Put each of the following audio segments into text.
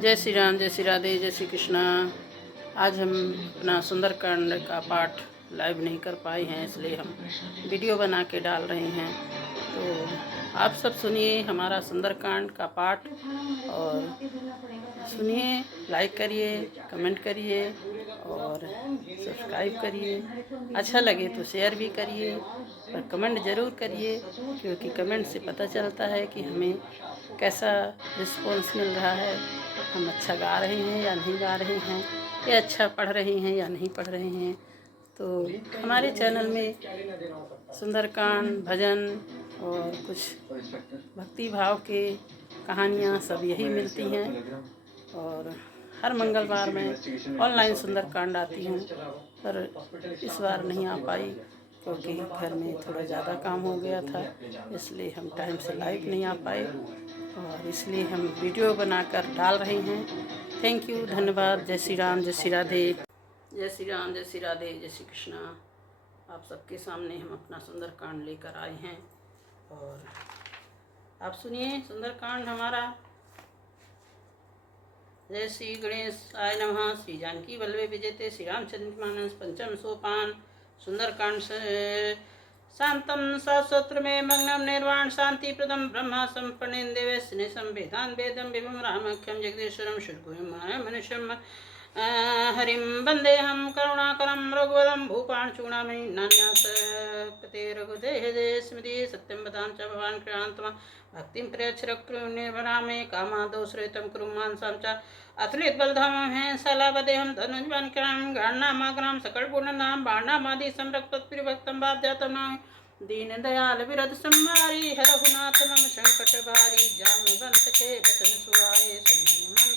जय श्री राम, जय श्री राधे, जय श्री कृष्णा। आज हम अपना सुंदरकांड का पाठ लाइव नहीं कर पाए हैं, इसलिए हम वीडियो बना के डाल रहे हैं। तो आप सब सुनिए हमारा सुंदरकांड का पाठ और सुनिए, लाइक करिए, कमेंट करिए और सब्सक्राइब करिए। अच्छा लगे तो शेयर भी करिए, पर कमेंट ज़रूर करिए, क्योंकि कमेंट से पता चलता है कि हमें कैसा रिस्पॉन्स मिल रहा है। हम अच्छा गा रहे हैं या नहीं गा रहे हैं, या अच्छा पढ़ रहे हैं या नहीं पढ़ रहे हैं। तो हमारे चैनल में सुंदरकांड, भजन और कुछ भक्ति भाव के कहानियाँ सब यही मिलती हैं। और हर मंगलवार में ऑनलाइन सुंदरकांड आती हूँ, पर इस बार नहीं आ पाई क्योंकि घर में थोड़ा ज़्यादा काम हो गया था, इसलिए हम टाइम से लाइव नहीं आ पाए और इसलिए हम वीडियो बनाकर डाल रहे हैं। थैंक यू, धन्यवाद। जय श्री राम, जय श्री राधे। जय श्री राम, जय श्री राधे, जय श्री कृष्णा। आप सबके सामने हम अपना सुंदरकांड लेकर आए हैं और आप सुनिए सुंदरकांड हमारा। जय श्री गणेश आय नमः। श्री जानकी वल्लभे विजयते श्री रामचंद्र मानस पंचम सोपान। सुंदरकांड शांतं सहस्त्र में मग्नम निर्वाण शांति प्रदम ब्रह्म संपन्नेन देवस्ने संवेदान वेदम विभम रामख्यम जगदीश्वरम शुद्भुयम मनुष्यम हरिम वंदे हम करुणाकरम रघुवरम भूपान चूड़ामणि नान्यासपते रघुदेह स्मृति सत्यम वदाम च भवान क्रांतमा भक्तिम प्रयच्छरक्रुनिर्भरा में कामादो श्रेतम कुरुमान समचा अतुलित बलधाम हैं सलावदेहम धनुजवन कराम गणनामाग्राम सकल गुणनाम बाणामादि संरक्त प्रिभक्तम बाध्यातम दीन दयाल विरद संहारी हरहुनाथ मम संकट भारी जामवंत के वचन सुहाए सुन मन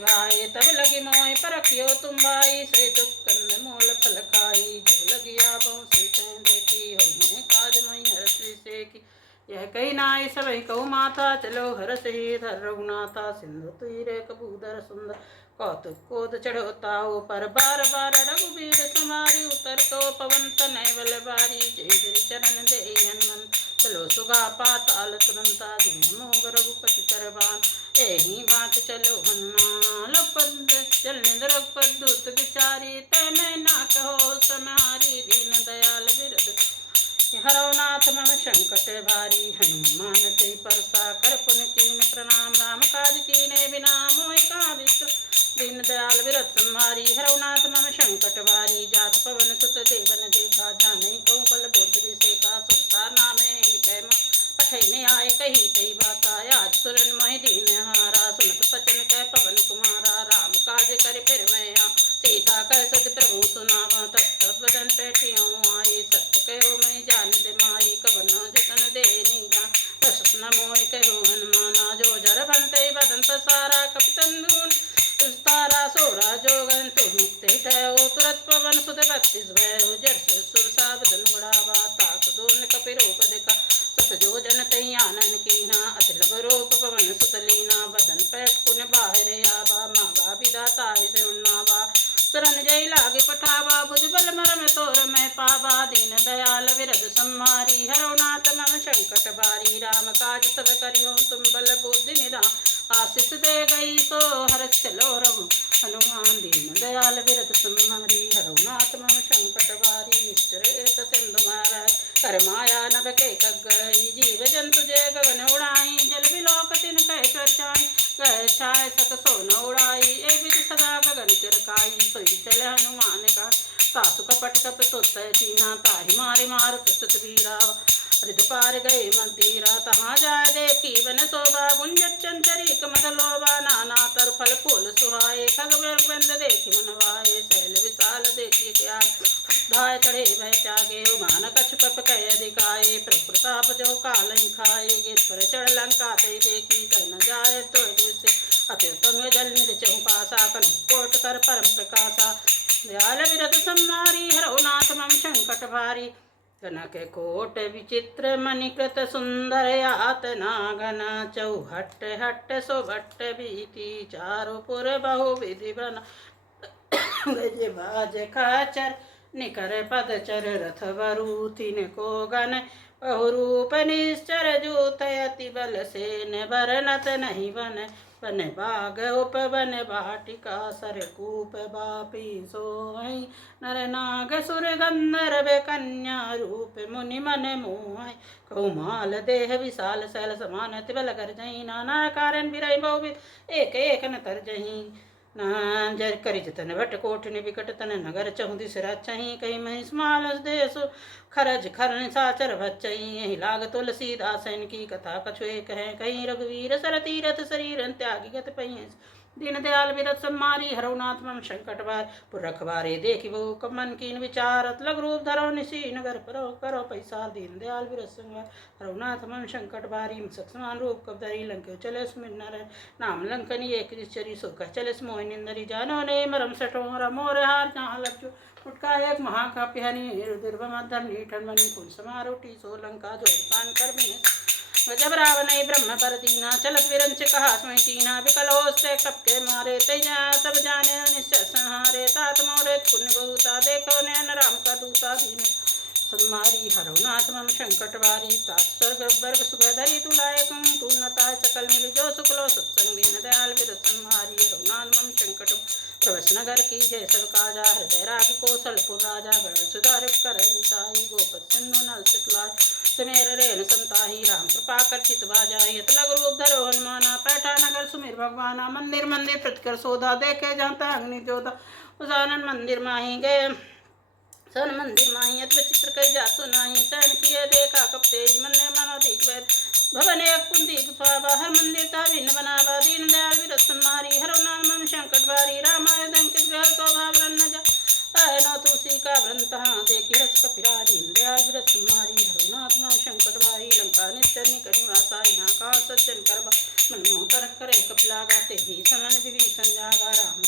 भाई तब लगी मोय परखियो तुम भाई से दुख कंद मूल फल खाई जब लगी आबों से तैं देखी हो काज मई हरस से की यह कही नाई सब कहु माता चलो हरस ही धर रघुनाथा सिंधु तीरे कबूदर सुंदर कौतुक कोद चढ़ो ताओ पर बार बार रघुबीर समारी उतर तो पवन तनय बल बारी जय चरण दे हनुमंत चलो सुगा पाताल तुरंता जिन्हें मोग रघुपति करबान एही बात चलो हनुमान लपद चल निद्रपद दूत विचारी तय मैं ना कहो समारी दीन दयाल विरद हरो नाथ मम संकट भारी हनुमान ते परसा कर पुन कीन प्रणाम राम काज कीने बिना मोहि का विश्व दीन दयाल विरत संहारी हरो नाथ मम संकट भारी जात पवन सुत देवन देखा जाने कहूँ बल बुद्ध विषेका सुरता नामे निकय पठने आए कही तई बाता आज सुरन महि दीन हारा सुनत पचन कह पवन कुमारा राम काज कर फिर मैं सीता कह सत प्रभु सुनावा तब बदन पेटियों आई सत्य कहो मैं जान दे माई कवन जतन दे जान प्रश्न मोहि कहो हनुमाना जो जर बनते बदंत सारा कपितंदून तारा सोरा जोगन तु मुक्ति ठहरो तुरत पवन सुत बत्तीस भयो जर सुरसा बदन बढ़ावा ताक दोन कपि रूप देखा सत जो जन तई आनन कीना अति लग रूप पवन सुत लीना बदन पैठ पुन बाहर आवा मागा विदाता हिरुनावा शरण जय लागे पठावा बुझ बल मरम तोर मैं पावा दीन दयाल विरद सम्मारी हरो नाथ मम संकट भारी राम काज सब करियो तुम बल बुद्धि निधान आशीष दे गई तो हरस चलो रघु हनुमान दीन दयाल विरद सम्हारी हरो नाथ मम संकट भारी निश्चर एक सिंधु महाराज कर माया नभ के गई जीव जंतु जे गगन उड़ाई जल बिलोक तिन कह चर्चाई गए छाय सक सोन उड़ाई ए विधि सदा गगन चिरकाई सोई चले हनुमान का तासु कपट कप तोतय चीना ताहि मारे मार तुत वीरा हृद पार गए मंदिरा तहाँ जाय देखी वन शोभा गुंजत चंचरी कमद लोभा नाना तर फल फूल सुहाए खग बंद देखी मन वाए शैल विशाल देखी क्या धाय चढ़े भय त्यागे उमान कछ पप कह दिखाए प्रताप जो काल खाए गिर पर चढ़ लंका ते देखी कह न जाए तो से अत्युत्तम जल निर्चहु पासा कन कोट कर परम प्रकाशा दयाल विरत सम्मारी हरो नाथ मम संकट भारी कनक कोट विचित्र मणिकृत सुंदर यातना घना चौहट हट सोभट भीति चारो पुर बहु विधि बना गज बाज खाचर निकर पदचर रथ वरु तिन को गन बहुरूप निश्चर जूत अति बल सेन भरनत नहीं बन बन बाग उपवन वाटिका सरकूप बापी सोई नर नाग सुर गंधर्व कन्या रूप मुनि मन मोह कौमाल देह विशाल शैल समान तिबल कर जही नाना कारण विरय बहुविध एक एक न तर जही जर करि जतन भट कोठिन विकट तन नगर चहु दिस रचही कही महिष मालस देश खरज खरन साचर भच्चही यही लाग तुलसीदासन की कथा कछु एक है कहीं रघुवीर सर तीरथ शरीर त्यागी गत पही दीन दयाल विरत सम्मारी हरौ नाथ मम संकट बार पुर रखबारे देखी वो कमन कीन विचारत लग रूप धरो निशी नगर परो करो पैसा दीन दयाल विरत संगार हरौ नाथ मम संकट बारी समान रूप कब धरी लंक चले सुमिर नाम लंकनी एक चरी सुख चले मोहिनी नरी जानो ने मरम सटो मोर हार जहाँ लक्षु फुटका एक महाकाप्यहनी दुर्भम धरनी ठनमनी कुल समारोटी सो लंका जोरपान कर जब रावण ब्रह्म पर दीना चलत विरंच कहा स्वयं कीना विकल होस्ते कपके मारे तेजा तब जाने निश्चय संहारे तात मोरे पुण्य बहुता देखो नैन राम का दूता दीन सम्मारी हरौ नाथ मम संकट वारी तात स्वर्ग वर्ग सुख धरी तुलाय पूर्णता सकल मिल जो सुखलो सत्संग दीन दयाल विरत सम्हारी हरौ नाथ मम संकट प्रवस नगर की जय सब काजा हृदय राखी कौशलपुर राजा गण सुधार कर निताई गोपत सिंधु नल सितलाय सुमेर रेन संताही राम कृपा कर चित बाजाई लग रूप धरो हनुमाना पैठा नगर सुमेर भगवाना मंदिर मंदिर प्रतिकर सोधा देखे जाता अग्नि जोधा उजानन मंदिर माही गए सन मंदिर माही अद्भुत चित्र कई जासु नाही सन किए देखा कपते मन मनो दिख वैद भवन एक कुंदी गुफा हर मंदिर का भिन्न बनावा दीन दयाल विरत सम्मारी हरौ नाम मम संकट बारी रामायण अंकित ग्रह स्वभाव रन्न जा नो तुलसी का व्रंत देखी रस कपिरा दीन दयाल विरत सम्मारी हरौ नाथ मम संकट बारी लंका नित्य निकट निवासा यहाँ का सज्जन करवा मनमोह कर करे कपिला गाते भी समन विभीषण जागा राम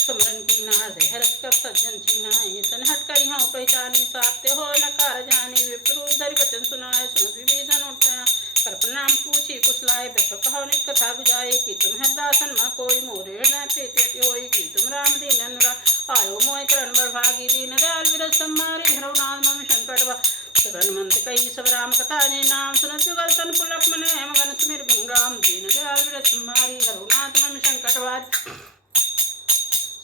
सुमरन की नाज हरस कप सज्जन चीनाए सन हट कर यहाँ पहचानी सात्य हो न कार जानी विप्रूप धरि वचन सुनाए सुन विभीषण उठना कर प्रणाम पूछी कुशलाए बैठो कहो नित कथा बुझाए कि तुम है दासन माँ कोई मोरे न प्रीति होई कि तुम राम दीन अनुराग आयो मोय करण बरभागी दीन दयाल विरत सम्मारी हरौ नाथ मम संकट बा सगन मंत कही सब राम कथा ने नाम सुनत जुगल तन पुलक मन मगन सुमिर गुण राम दीन दयाल विरत सम्मारी हरौ नाथ मम संकट वाद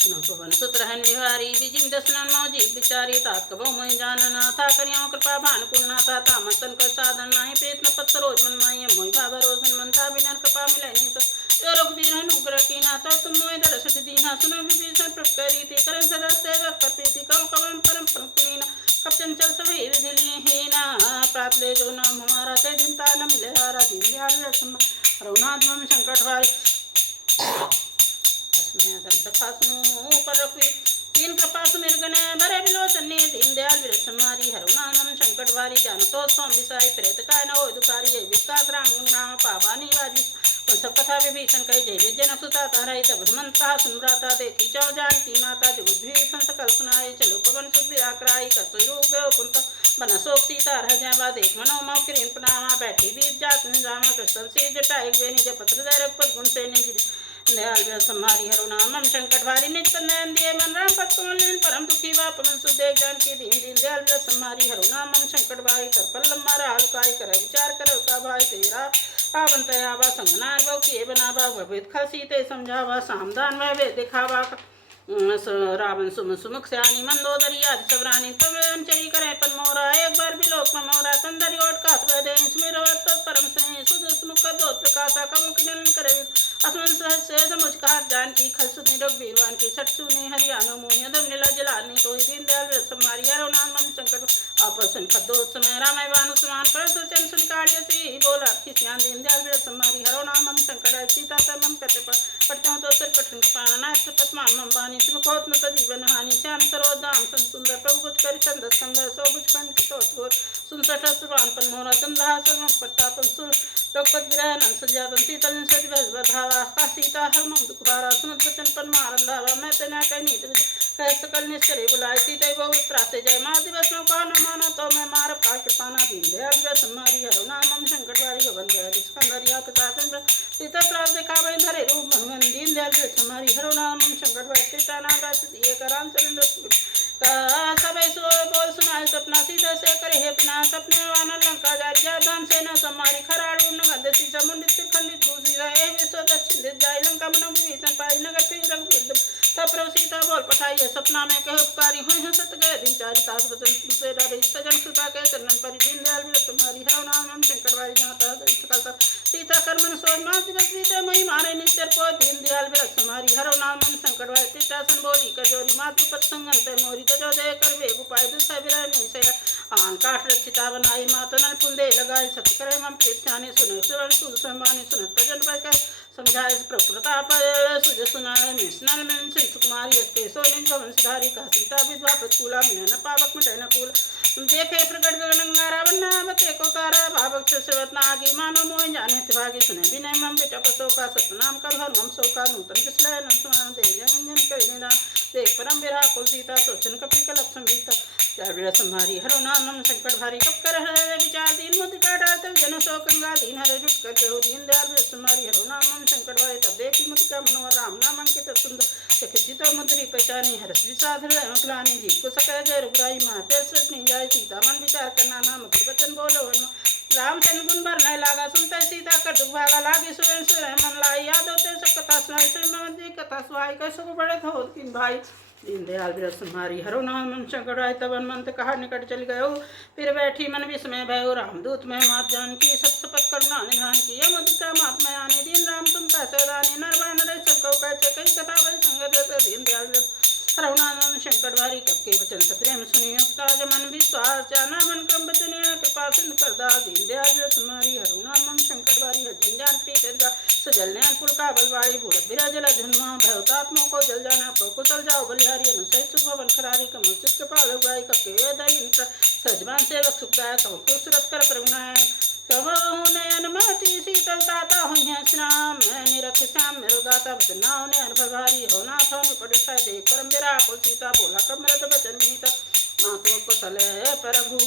पवन सुत्रहन विहारी विजिम दसनन मौजी विचारी तात कबो मोहि जानना था करियो कृपा भानुकुल नाथा ता मतन कर साधन नाही प्रेत न पत्थर रोज मन माय मोहि बाबा रोशन मनता बिना कृपा मिलै नहीं तो जो रघुवीर अनुग्रह की नाथा तुम मोहि दरसत दीना सुनो विभीषण प्रकरी थी करण सदा सेवक कर प्रीति कम कवन परम परकुलीना कब चंचल सभी विधिली हीना प्रात ले जो नाम हमारा ते दिन ता न मिले हारा दीन दयाल हरौ नाथ मम संकट वारी पर रखी तीन कृपा सुमिर गने भरे बिलोचने दीन दयाल विरत सम्मारी हरौ नाथ मम संकट वारी जान तो सोम विसाई प्रेत काय न होय दुखारी विकास राम नाम पावानी वाजी सब कथा विभीषण कही जय विजय न सुता ताराई तब हनुमंता सुनराता देखी चौ जानकी माता जगुद्भीषण सकल सुनाई चलो पवन सुत विराकराई कर रूप गयो कुंत बन शोक सीता रह जावा देख मनो मौ किरीन प्रणामा बैठी बीत जात निजामा कृष्ण सी जटाई बेनी जय पत्र दय रघुपत गुण से दयाल विरत सम्मारी हरौ नाथ मम संकट भारी निज पर नयन दिए मन राम पद कमल परम दुखी वा पवन सुख देख जान की दीन दीन दयाल विरत सम्मारी हरौ नाथ मम संकट भारी कर पल्लम मारा हल्काई कर विचार करो का भाई तेरा पावन तयावा संगना गौ किए बनावा भवित खल सीते समझावा सामदान वह वे दिखावा रावण सुम सुमुख से आनी मंदोदरी आदि सबरानी तब अंचरी करे पन मोरा एक बार भी लोक मोरा तंदरी ओट का दे स्मिर परम से सुध सुमुख दो प्रकाशा कम किनन करे असमन सहसे समुझ कहा जान की खल सुध निरग वीरवान की सट सुने हरियाणो मोहि अदम नीला जलानी तो दीन दयाल विरत सम्मारी हरौ नाथ मम संकट आपसन खदो समय रामाय भानु समान पर सोचन सुनिकार्य सी बोला किस्यान दीन दयाल विरत सम्मारी हरौ नाथ मम संकट सीता तमम कते पटो तो सर कठिन पाना नाथ पतमान मम बानी मुखोत न जीवन हानि श्याम सरोदाम सन सुंदर प्रभु कुछ कर चंद सुंदर सो कुछ कन कितो सुनसठ सुरान पन मोरा चंद्रहास प्रतापन सुर लोकपत विरहन सजातन सीतल सज भस बधावा का सीता हर मम दुख भारा सुनत वचन पन मारंदावा मैं तना कह नीत कह सकल निश्चरे बुलाए सीते बहु त्रासे जय मा दिवस नो का न मानो तो मैं मार का कृपाना दीन दयाल विरत सम्मारी हरौ नाथ मम संकट वारी गवन गया स्कंदरिया पिता सीता त्रास दिखावे धरे रूप भगवान दीन दयाल विरत सम्मारी हरौ नाथ मम संकट वारी सीता नाम रास दिए कराम चरण सब सो बोल सुनाए सपना सीता से करे हे अपना सपने वानर लंका जा धाम से न सम्मारी खराड़ू न गंध सी समुंडित खंडित भूसी रहे विश्व दक्षिण दिग्जाय लंका मन विभीषण पाई नगर फिर रघुवीर तब प्रभु सीता बोल पठाई सपना में कहे उपकारी हुई सत गए दिन चारि तास वचन से डरे सजन सुता के चरणन परि दीन दयाल विरत तुम्हारी हरो नाम हम संकट वारी जाता सकलता सीता कर्मन सोई मां दिवस बीते मही मारे निश्चर को दीन दयाल विरत तुम्हारी हरो नाम हम संकट वारी तिटासन बोली कजोरी मातु पत संगन ते मोरी तजो दे कर वे उपाय दुसा विरय में से आन काठ रचिता बनाई मातो नल पुंदे लगाई सत करे मम प्रीत्यानि सुने सुरन सुद सम्मानि सुन तजन पर समझाए प्रताप सुज सुनाए मिश्नल में श्री सुकुमारी अस्ते सोनिन भवन सुधारी का सीता विधवा प्रतिकूला मिलन पावक मिटन कूल देखे प्रकट गंगा रावण नामते को तारा भावक सेवत नागी मानो मोह जाने भागी सुने विनय मम बिटप शोका सतनाम कर हर मम शोका नूतन किसलय नम सुना दे जंजन कर निदान देख परम विराह कुल सीता सोचन कपि कलप संगीता त्याविड़ संहारी हरो नाम हम संकट भारी कप कर हर विचार दीन मुद्रिका डात जन शोक गंगा दीन हर जुट कर देहु दीन दयाल विरत संहारी हरो नाम हम संकट भारी तब देखी मुद्रिका मनोहर राम नाम अंकित सुंदर चकित मुद्री पहचानी हर्ष विषाद हृदय जी को सकै जय रघुराई माते सृष्टि जाय सीता मन विचार करना नाम वचन बोलो रामचंद्र गुण भर नहीं लागा सुनते सीता कर दुख भागा लागी सुरन सुर मन लाई याद होते सब कथा सुनाई श्री मंदिर कथा सुहाई कैसे को बड़े हो तीन भाई दीन दयाल विरत तुम्हारी हरो नाम हम संकट आय तब हनुमंत कहा निकट चल गयो फिर बैठी मन विस्मय भयो रामदूत में मात जानकी सब शपथ करना निधान की यम मुद्रिका मात में आने दीन राम तुम कैसे रानी नरवान रे सबको कैसे कई कथा वही संग दीन दयाल विरत हरो नाम हम संकट भारी कब के वचन से प्रेम सुनियो ताज मन विश्वास जाना मन क्रम बचनिया कृपा सिंधु करदा दीन दयाल विरत तुम्हारी हरो नाम हम संकट भारी हजन जान प्रीत सजल नयन पुल का बलवाड़ी भूरत बिराजल धन्मा भयतात्मा को जल जाना कुशल जाओ बलिहारी अनुसहित सुभवन खरारी कम चित कपाल उगाई कपे दई सजमान सेवक सुखदाय कम खूबसूरत कर प्रगुनाय कब नयन महती शीतल ताता हुई है श्याम निरख श्याम मेरो गाता बचना नयन भगारी हो नाथ हो निपट देख परम विराह को सीता बोला कब मृत बचन मीता नाथ को तले प्रभु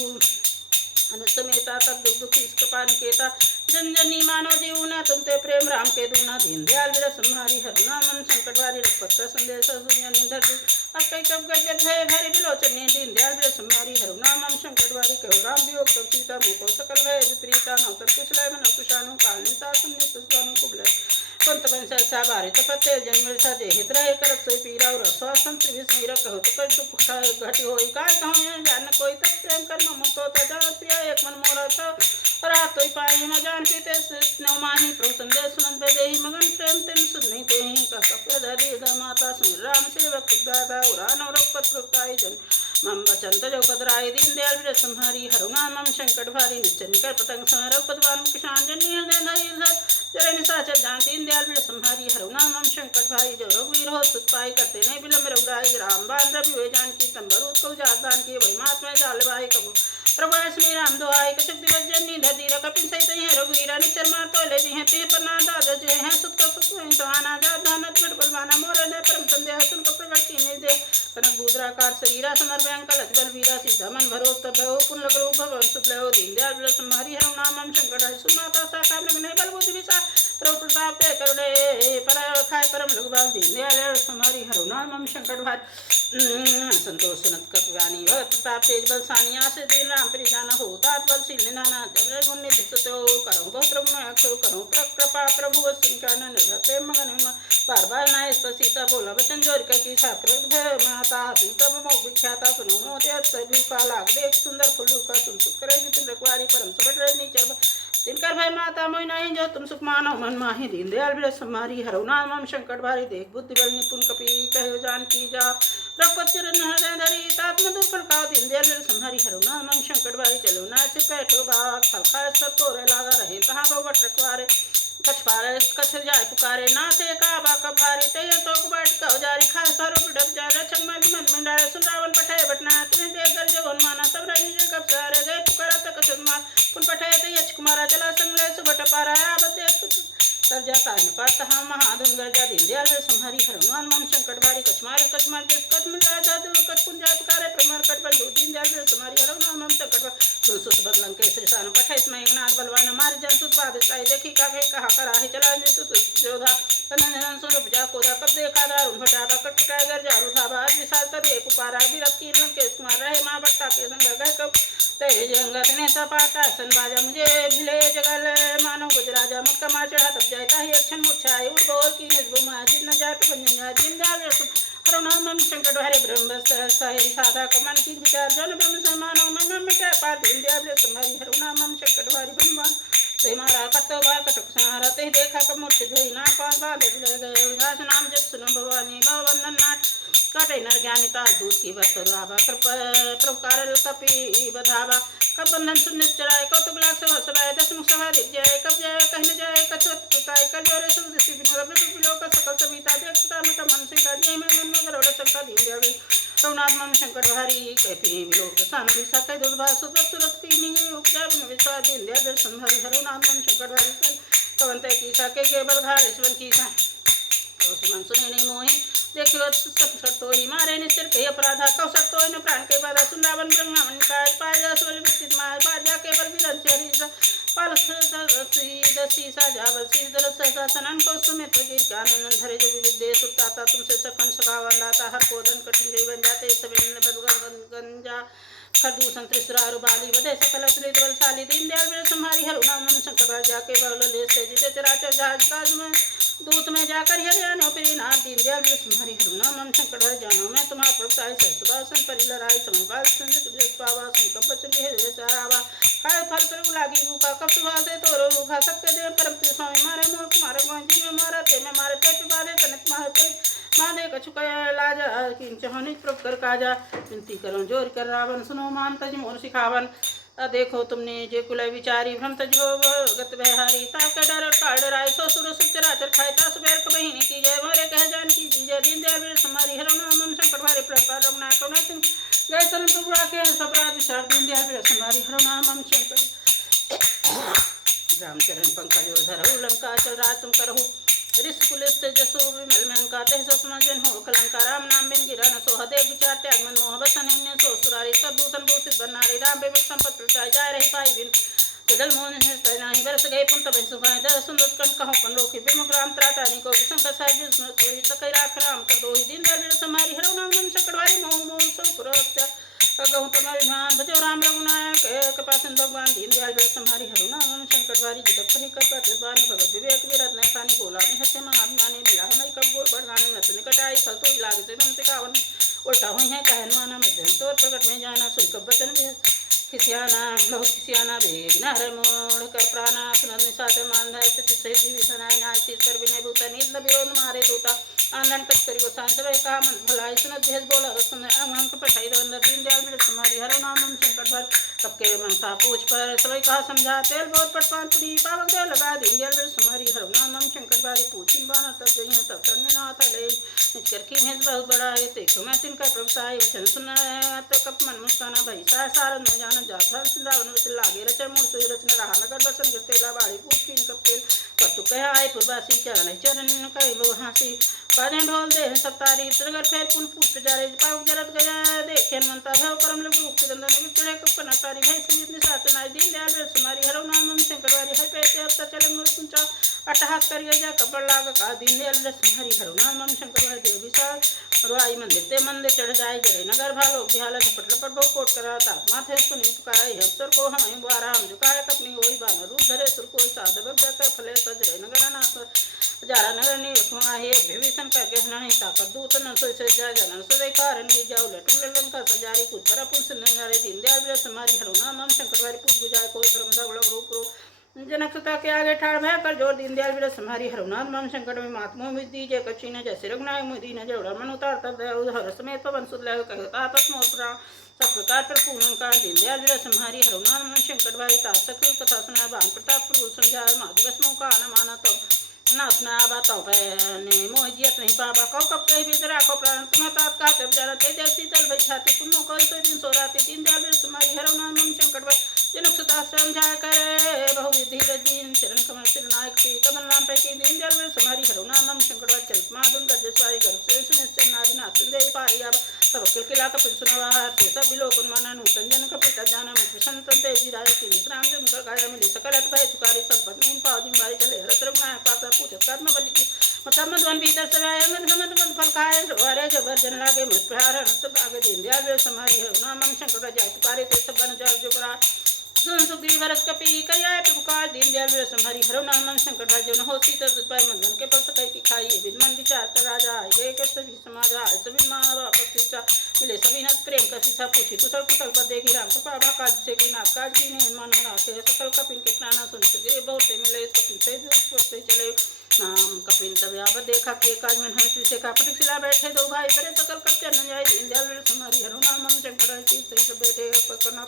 अनुसमेता तब दुख दुखी कृपा निकेता जन जनी मानो जीवना तुम ते प्रेम राम के दूना दीन दयाल विरत सम्हारी हर नाम संकट वारी रघुपत संदेश सुनियन निधर अब कई कब गजब भय भरी विलोचनी दीन दयाल विरत सम्हारी हर नाम संकट वारी कहो राम वियोग तब सीता मुको सकल भय विपरीता नौतर कुशलय मन कुशानु कालनी सासम निसुनु कुबलय पंत वंशा भारित पते जन्म सा देहित रहे करत सोई पीरा और स्वासन त्रिविस्मीर कहो तो कर दुख घटी होई काय कहूँ जान कोई तक प्रेम कर्म मुको तो जान प्रिय एक मन मोरा तो रात तो पाई म जान पीते नौ माही प्रभु संदेश सुनन पे देहि मगन प्रेम तिन सुननी ते ही का कपड़ धरी माता सुन राम सेवक दादा उरान और पत्रकाई जन मम बचन तजो कदराय दीन दयाल विरत सम्हारी हरो नाम हम संकट भारी निश्चन कर पतंग संहरक पदवान किसान जन हृदय जरा निशाचर जान दीन दयाल विरत सम्हारी हरो नाम हम संकट भारी जो रघुवीर हो सुखपाई करते नहीं विलम्ब रघुराई राम बान रवि हुए जान की तंबरूत को जात दान की वही महात्मा जाल भाई कबू प्रभु श्री राम दोहाई कछुक दिवस जन्नी धरती कपिन सहित हैं रघुवीरा निचर मार तो ले जी हैं ते पन्ना दादा जे हैं सुत का सुख सहाना जात दानत बट बलवाना मोर ने परम संदेह सुन का प्रगति ने दे कनक बूद्राकार शरीरा समर व्यंकल बल वीरा सीता मन भरोस तब हो पुन लग रूप भवन सुत ले दीन दयाल विरत सम्हारी हरो नाम हम संकट है सुमाता साका मृग ने बल बुद्धि विसा प्रभु प्रताप ते करुणे पर खाय परम लघुबाल दीन दयाल विरत सम्हारी हरो नाम हम संकट भार संतोष सुनत कपगानी प्रताप तेज बल सानिया से दीन राम प्रिय जाना हो तात बल सील नाना जल गुण निधिसतो करो बहुत प्रभु अक्षो करो कृपा प्रभु सिंकान निर्भय प्रेम मगन बार बार नाय सीता बोला वचन जोर की साकृत भय माता सीता मो विख्याता सुनो मोत्या सभी का लाग देख सुंदर फुल्लू का सुन सुख करे जितन रखवारी परम सुबट रजनी चर तिनकर भय माता मोहि नहीं जो तुम सुख मानो मन माही दीन दयाल विरत सम्हारी हरो नाम हम संकट भारी देख बुद्धि बल निपुण कपि कहो जान की जा रघुपत चरण हृदय धरी तात्म दुर्फल का दीन दयाल विरत सम्हारी हरो नाम हम संकट भारी चलो ना से बैठो भाग फलखा सब तोरे लागा रहे तहाँ भगवत रखवारे कछवारे कछ जाय पुकारे ना से का बाका भारी ते तो बाट कहो जारी खा सारो बिडक जा रक्षक मन मन मंडारे सुन रावण पठाए बटना तुम्हें देख कर जो हनुमाना सब राजी जे कब सारे गए पुकारा तक सुनमार पुन पठाए ते यच कुमारा चला संगले सुबट पारा आबते तर जाता है पाता हम महाधन गर्जा दीन दयाल विरत सम्हारी हरो नाम हम संकट भारी कछमार देश कट मिल राजा दो कट पुन जात कारे प्रमार कट बल दीन दयाल विरत सम्हारी हरो नाम हम संकट सुत बदलन के श्री सान पठाइस में नाथ बलवान मार जन सुत बाद साई देखी का कहा करा है चला जितु जोधा तनन स्वरूप जा कोदा कब देखा दारुण भटा कट टाइगर जा रुधा बाज विशाल तब एक उपारा विरत की के कुमार रहे मां बट्टा के संग गए कब तेरे जंगत ने सपाटा सन बाजा मुझे भिले जगल मानो गुजराजा मुझका मार चढ़ा तब जाता ही अक्षण मुछाए उड़ बोर की निजबुमा जिन जाए पंजन जाए जिन जाए हरुणामम शंकर हरे ब्रह्म सही साधा कमन की विचार जन ब्रह्म समानो मन में क्या पार दिन दिया तुम्हारी हरुणामम शंकर हरे ब्रह्म ते मारा कतो बार कटक सारा ते देखा कमोट धोई ना पाल बांधे ले गए घास नाम जब सुनो भवानी भवंदन नाट काटे नर ज्ञानी ताल दूध की बस रावा प्रकार कपी बधावा कब बंधन सुनिश्चराय कौतुक लाख सभा सभाए दसमुख सभा दिव्याय कब जय कहने जाए कछोत पुताय कर जोरे सुख दृष्टि बिनु रवि पिलो का सकल सविता देखता मत मन से का जय में मन करोड़ शंका दीन देवे रघुनाथ शंकर हरि कहती विलोक सान विसा कह दुर्भा सुत तुरत पीनी उपजा बिन विश्वा दीन दया दर्शन हरि रघुनाथ शंकर हरि कवंत की साके केवल घाल ईश्वर की सा सुमन सुने नहीं मोहि देखियो सत्तोई मारे निश्चर के अपराधा कौ सत्तोई न प्राण के बाधा सुंदावन ब्रह्मन काज पाया स्वर विचित मार बाजा केवल विरन चरी पाल दसी साजा बसी दरस सनन को सुमित्र की कानन धरे जो विद्ये सुताता तुमसे सखन सखावन लाता हर कोदन कठिन जीवन जाते सबिन गंजा खरदूषण त्रिसुरारु बाली वधे सकल असलित बलशाली दीन दयाल मेरे संहारी हरुनाम शंकर जाके बहुल ले से जिते चराचर जहाज काज में दूत में जाकर हरियाणा फिर नाथ दीन दयाल मेरे संहारी हरुनाम शंकर जानो मैं तुम्हारा प्रभुताय सहसुभासन परिलराय समपाल संजय पावा संकप चली है सारावा खाए फल पर लागी भूखा कब सुबह से तोरो रूखा सबके देव परम स्वामी मारे मोर कुमार गोंजी में मारा ते में मारे पेट बाधे तनक मारे पे माधे कछु लाजा किंचहनि प्रभ कर काजा विनती करो जोर कर रावण सुनो मान तज मोर सिखावन देखो तुमने जे कुल विचारी भ्रम तजो गत बहारी ताक डर काल डराय सो सुर सुचरा चर खाए तास बेर कबहिनी की जय मोरे कह जान की जय दीन दयाल मेरे समारी हरुनाम शंकर भारे प्रपार रघुनाथ करुणा सिंह जय सन प्रभु राखे सबराज विचार दीन दयाल मेरे समारी हरुनाम शंकर रामचरण पंकज धरहु लंका चल राज तुम करहु ऋष पुलिस जसो विमल महंका तेह समझन हो कलंका राम नाम बिन गिरा न सो हदे विचार त्याग मन मोह बसन सो सुरारी सब दूषण भूषित बनारी राम बेबी संपत प्रचार जाय रही पाई बिन जल मोहन है नहीं बरस गए पुंत बन सुखाए दर सुंदर कंठ कहो पन लोकी विमुख राम त्रातानी को विसंक साहिब जिसमें कोई सकै राख राम कर दो ही दिन दर समारी हरो नाम शंकरवारी मोह मोह सब पुरस्त्य गहु तुम्हारी मान भजो राम रघुनायक कृपा सिंधु भगवान दीन दयाल मेरे संहारी हरुनाम शंकरवारी जिदक ही कर बानी भगत विवेक विरत नहीं खानी बोला नहीं हसे महात्माने मिला है मई कब गोल बढ़ाने में तुमने कटाई फल तो लाग से मन से कावन उल्टा हुई है कहन माना मध्यम तोर प्रकट में जाना सुन कब वचन भी खिसियाना बहुत खिसियाना भेग नहर मोड़ कर प्राणा सुनद निसात मानधाय सही जीवी सनाय नाय शीत कर विनय भूता नीत विरोध मारे दूता आनंद कच करी गोसाई सब कहा मन भलाई सुनद भेज बोला रसन अहम को पठाई दंदर दीन दयाल मेरे समारी हरो नाम शंकर भर कब के मनता पूछ पर सब कहा समझा तेल बोर पटपान पुरी पावक दे लगा दीन दयाल मेरे समारी हरो नाम शंकर बारी पूछिन बाना तब जइया तब करने ना था ले निचकर की भेज बहुत बड़ा है देखो मैं तिनका प्रभुताई वचन सुना तो कप मन मुस्काना भाई सारद में जाना जाता सिंधावन में लागे रचर मूल सोई रचना रहा नगर बसन गिरतेला बाड़ी पूछ की कपेल पतु कह आए पुरवासी चरण चरण कई वो हासी पाजन ढोल दे सतारी तरगर फेर पुन पुष्ट जारे पाव जरत गया देखे हनुमंता भव परम लघु उक्ति दंदन विचड़े कपन कारी भय सजीत निसात नाय दीन दयाल मेरे समारी हरो नाम शंकरवारी हर पेटे हफ्ता चले मोर कुंचा अटहास करिए जा कपड़ लाग का दीन दयाल मेरे समारी हरो नाम शंकरवारी देव विशाल रुआई मंदिर ते मंदिर चढ़ जाए जरे नगर भालो बिहाला झपट लपट बहु कोट कराता माथे उसको नहीं पुकारा अफसर को हमें बुआरा हम झुकाए अपनी होई बान रूप धरे सुर कोई साधव जाकर फले सजरे नगर अनाथ जारा नगर नहीं रखवा है विभीषण करके नहीं ताकर दूत न सोई से जा जनन सदै कारण की जाओ लटुल लंका सजारी कुछ पर पुरुष नगारे दीन दयाल मेरे समारी हरो नाम शंकरवारी पूज बुझाए कोई ब्रह्म दगड़ रूप जनक सुता के आगे ठाड़ भय कर जोर दीन दयाल मेरे समारी हरुनाथ मम शंकर में महात्मा विधि जय कच्ची न जैसे रघुनायक मुदी न जोड़ा मन उतार तब हर समेत पवन सुध लय कहता तस्मोर प्राण सब प्रकार पर पूर्ण का दीन दयाल मेरे समारी हरुनाथ मम शंकर भाई तासक कथा सुना बान प्रताप प्रभु समझाए माधुगस्मों का न माना तो नाथना बातों ने मोह जियत नहीं पावा कौ कब कही भी राखो प्राण तुम्हें तात का जब जरा तेज शीतल भई छाती पुण्यों को सो दिन सो राती दीन दयाल मेरे समारी हरुनाथ मम शंकर भाई जनक सुता समझा करे बहु विधि दीन चरण कमल सिर नायक पी कमल नाम पे की दीन दयाल मेरे समारी हरुनाथ मम शंकर भाई चल माधुन गजस्वाई गर्भ से सुनिश्चय नारी नाथ दे पारी अब तब अकिल किला कपिल सुनवा ते सब बिलोकन माना नूतन जन कपिता जाना मुख संतन तेजी राय की विश्राम जम कर गाया मिले सकल भय चुकारी संपत्ति इन पाव जिम्बारी चले हरत रघुनायक पाता पूछत कर्म बलि की मतलब मधुवन भीतर सराय अंगन समत फल खाए सुहारे जबरजन लागे मुझ प्यार अनंत भागे दीनदयाल वे समारी हरु नाम शंकर जाय पुकारे ते सब बन जाल जो करा सुन सुग्रीव रस कपि करियाय पुकार दीनदयाल वे समारी हरु नाम शंकर भाई जो न हो सीता दुष्पाय मंगन के पल सकै की खाई विद्मान विचार कर राजा आए गए के सभी समाज आए सभी माँ बाप सीता मिले सभी नत प्रेम का सीसा पूछी कुशल कुशल पर देखी राम कृपा काज से की नाथ काज की ने मानो राखे सकल कपिन के प्राणा सुन सुग्रीव बहुत मिले कपिन से चले नाम कपिन तब आप देखा कि काज में हमें से का पटिक सिला बैठे दो भाई करे सकल कच्चा न जाए दीनदयाल वे समारी हरु नाम शंकर जी सही सब बैठे पकड़ना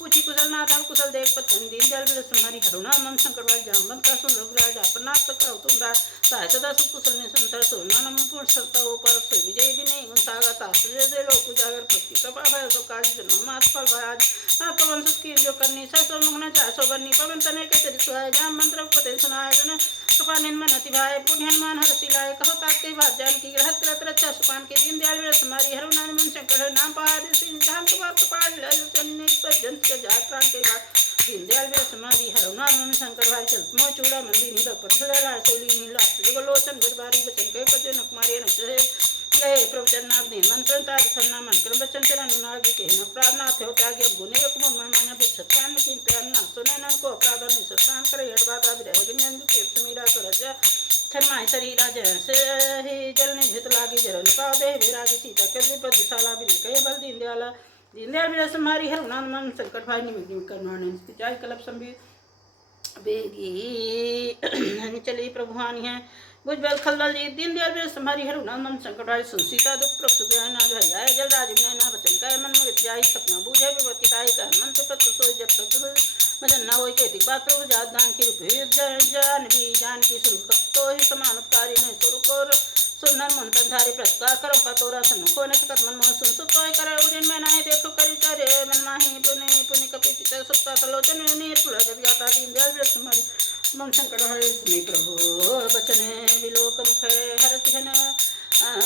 पूछी कुशल नाथ कुशल देख पतन दीनदयाल वे समारी हरु नाम शंकर भाई जामवंत का सुन रघुराज अपन नाथ तक तुम दा सहायता दास कुशल ने संतर सो नाम पूर्ण सत्ता ऊपर सो विजय भी नहीं सागत आश्चर्य से लोक उजागर प्रति कृपा भय सो काज जन्म मास फल भय नाथ पवन सुख की जो करनी सो मुगन चाह सो बन्नी पवन तने के तेरे सुहाय जाम मंत्र पते सुनाय जन कृपा निर्मन अति भाई पुण्य हनुमान हर सिलाय कहो ताके बात जान की ग्रहत रत रक्षा सुपान के दीनदयाल वे समारी हरु नाम शंकर नाम पाद सिंह धाम के बात पाद लल चन्ने पर जंत के जाय प्राण के बात दीनदयाल वे समारी हरु नाम शंकर भाई चल मो चूड़ा मंदिर नील पत्थर ला सोली नीला जुगलोचन गरबारी बचन के कजन कुमारी न से गए प्रवचन नाग ने मंत्र तार सन्ना मन क्रम बचन तेरा अनुराग के न प्रार्थना थे त्याग अब गुने कुम मन मन बिच सत्यान की प्यारना सुने नन को अपराध ने सत्यान करे हटबात अब रह गन के समीरा सरज छन्माय सरी राज से ही जल ने झित लागी जरन पाव दे विरागी सीता के विपद दिशाला बिन कहे बल दीनदयाल वे समारी हरु नाम संकट भाई निमित करना चाय कलप संबी बेगी चली प्रभुहानी है भुजबल खलदल जी दीनदयाल वे समारी हरु नाम संकट भाई सुन सीता दुख प्रस्तुत ना भरियाय जल राज में ना वचन काय मन में त्याई सपना बूझे विपत्ति ताई कर मन पे पत्र सोई जब तक मजन ना होई कहती बात प्रभु जात दान की रूप जान भी जान की सुर तो ही समान उपकारी नहीं सुर को सुनर मन धारी प्रस्कार करो का तोरा सन को ने कर मन मोह सुन सुत तोय करे उदिन में नहीं देखो करी चरे मन माही पुनि पुनि कपि चित सुता तलोचन नीर पुल जब जाता दीनदयाल वे समारी मन शंकर हरे सुनि प्रभु बचन विलोक मुख हरति हन